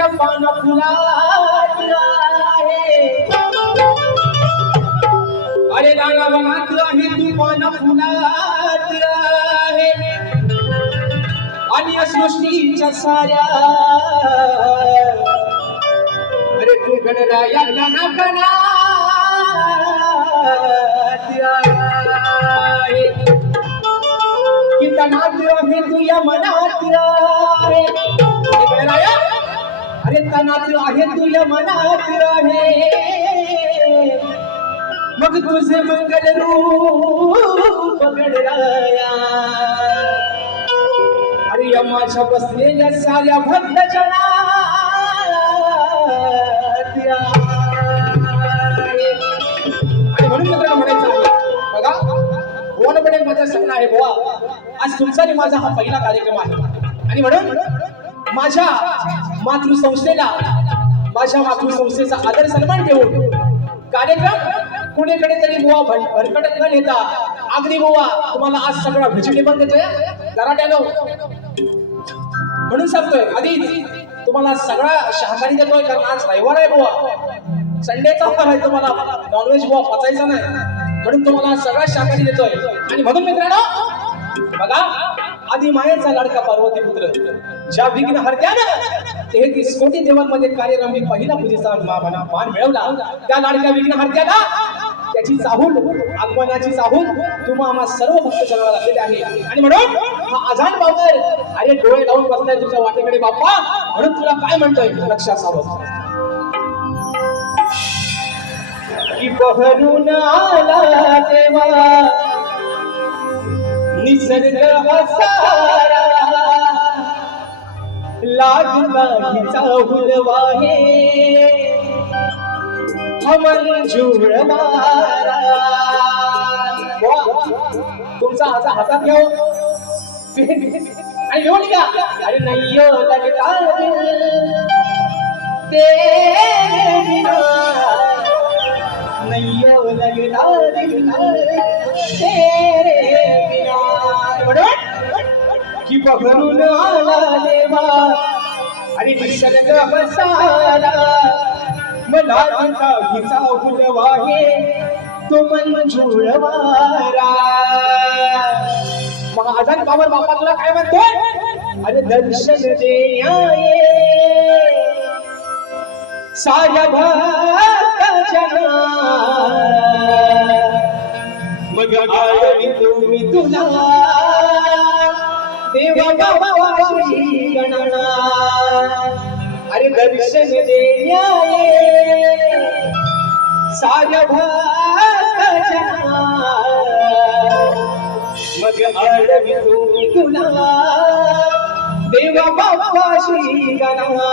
आहे अरे राणा वनात आहे तू पान फुलात आहे? आणि या सृष्टीच्या साऱ्या अरे तू गणराया कना कना आहे. तू या मनात अरे आहे तुझ्या मनात आहे. मग तुझे मंगल रूप अरे यमाच्या बसलेल्या साऱ्या भक्त आणि म्हणून म्हणायचं बघा कोणपणे माझा सगळं आहे बुवा. आज तुमचा माझा हा पहिला कार्यक्रम आहे. आणि म्हणून माझ्या मातृसंस्थेला माझ्या मातृसंस्थेचा आदर सन्मान ठेवून कार्यक्रम कुणीकडे तरी बुवा भर- भरकटत न नेता अगदी बुवा तुम्हाला आज सगळा व्हेजिटेबल देतोय. दराट्यानो म्हणून सांगतोय आधी तुम्हाला सगळा शाकाहारी देतोय कारण आज रविवार आहे बुवा. संडेचा वार आहे तुम्हाला. नॉनव्हेज बुवा पचायचा नाही. म्हणून तुम्हाला सगळा शाकाहारी देतोय. आणि म्हणून मित्रांनो बघा आधी मायेचा लाडका पार्वती पुत्र. ज्या विघ्न हरत्यानं तेहतीस कोटी देवांमध्ये कार्यरमी पहिला पूजेचा मा- मना- मान मिळवला त्या लाडक्या विघ्न हरत्याला त्याची चाहूल आगमनाची चाहूल तुम्हा आम्हा सर्व भक्त जगाला लागलेले आहे. आणि म्हणून हा आझाद बाबर अरे डोळे लावून बसलाय तुझ्या वाटेकडे बाप्पा. म्हणून तुला काय म्हणतोय? लक्षात असावं की बहरून आला तेव्हा निसर्ग हसारा लागला हिचा हुलवाहे हमन झुळ मारा. तुमचा हाता हातात घ्या आणि घेऊन घ्या अरे नाही लगता ते नाही बिना नैयो लगता दिल की पकडून आला देवा. निसर्ग बसारा मला तुझा घिचा फुलवाहे तो मंजूळ वारा. महाजन बाबर बापा तुला काय म्हणतो अरे दर्शन दे साऱ्या भक्ताच्या मग आळवी तुम्ही तुला देवा बाबा श्री गणना अरे दर्शन दे साऱ्या भक्ताच्या मग आळवी तुम्ही तुला देवा बाबा श्री गणना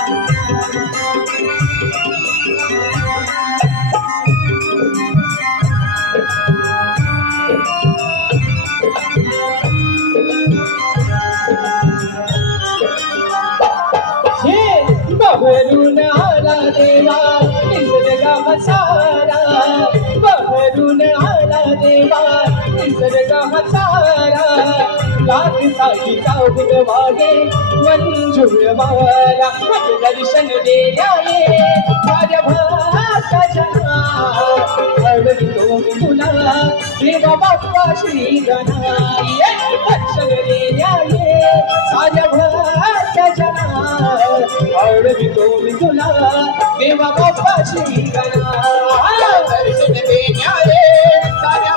सारा बहरून आला देवा निसर्ग सारा लाख साईचा उगवागे मंजूर दर्शन माझ्या तुला देवा बाप्पा श्री गणाये दर्शन देयाये माझ्या अडवी तो तुला देवा बाप्पा श्री गणा दर्शन देण्यारे साऱ्या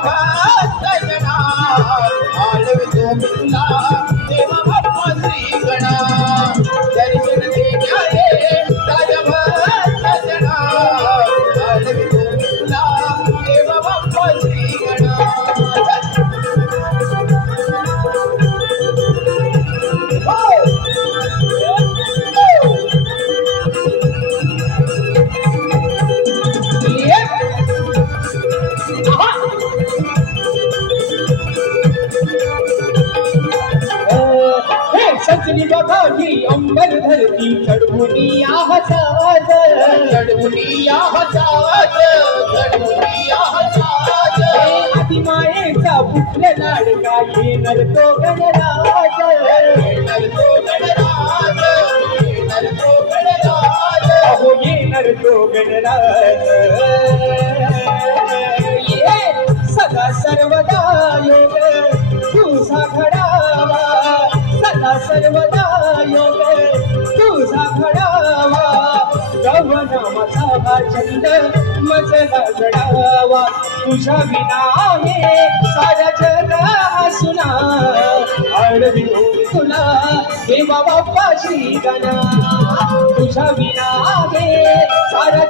तुला चढवून आहसाज चढवुनिया हसाज चढवुनिया हसाज आधी मायेचा पुत्र लाडका येणार तो गणराज येणार तो गणराज येणार तो गणराज अहो येणार तो गणराज ये सदा सर्वदा योग छंद मजला घडावा तुझ्या विना आहे साऱ्या जगा सुना. आडवी तुला हे बाप्पा श्री गणा तुझ्या विना आहे साऱ्या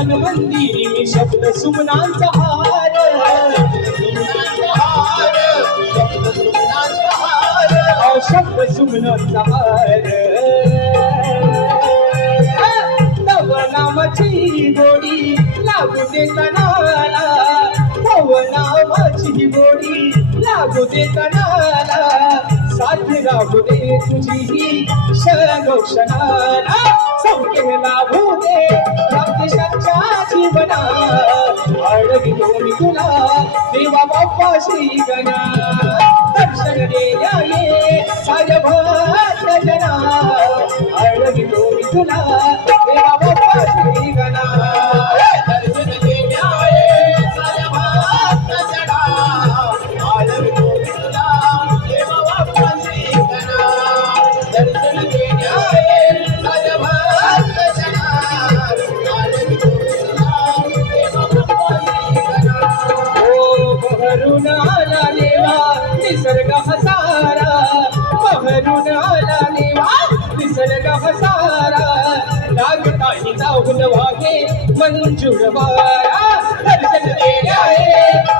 करतो मन मंदिरी मी शब्द सुमनांचा हार शब्द सुमनांचा हार नवनामाची गोडी लागू दे कणाला नवनामाची गोडी लागू दे कणाला साथ राहू दे तुझी ही क्षणाला. संख्येला भू दे. भक्तिशाच्या जीवना आळवितो मी तुला देवा बाप्पा श्री गणा. दर्शन देण्या ये साऱ्या भक्त जना मी तुला बहरून आला देवा निसर्ग हसारा बहरून आला देवा निसर्ग हसारा राग जाऊन वागे मंजूर वारा दर्शन देण्या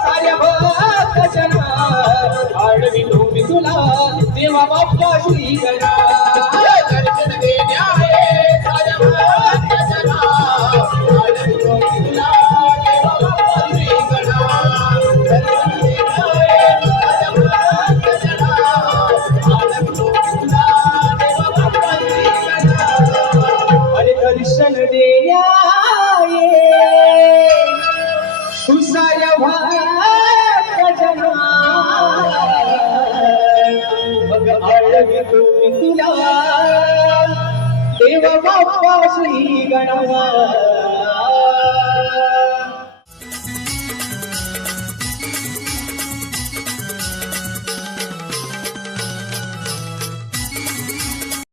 साऱ्या भक्तना आडवी तुला देवा बाप्पा श्री गणा. आळवी तुम्ही तुला देव बाप्पा श्री गणवा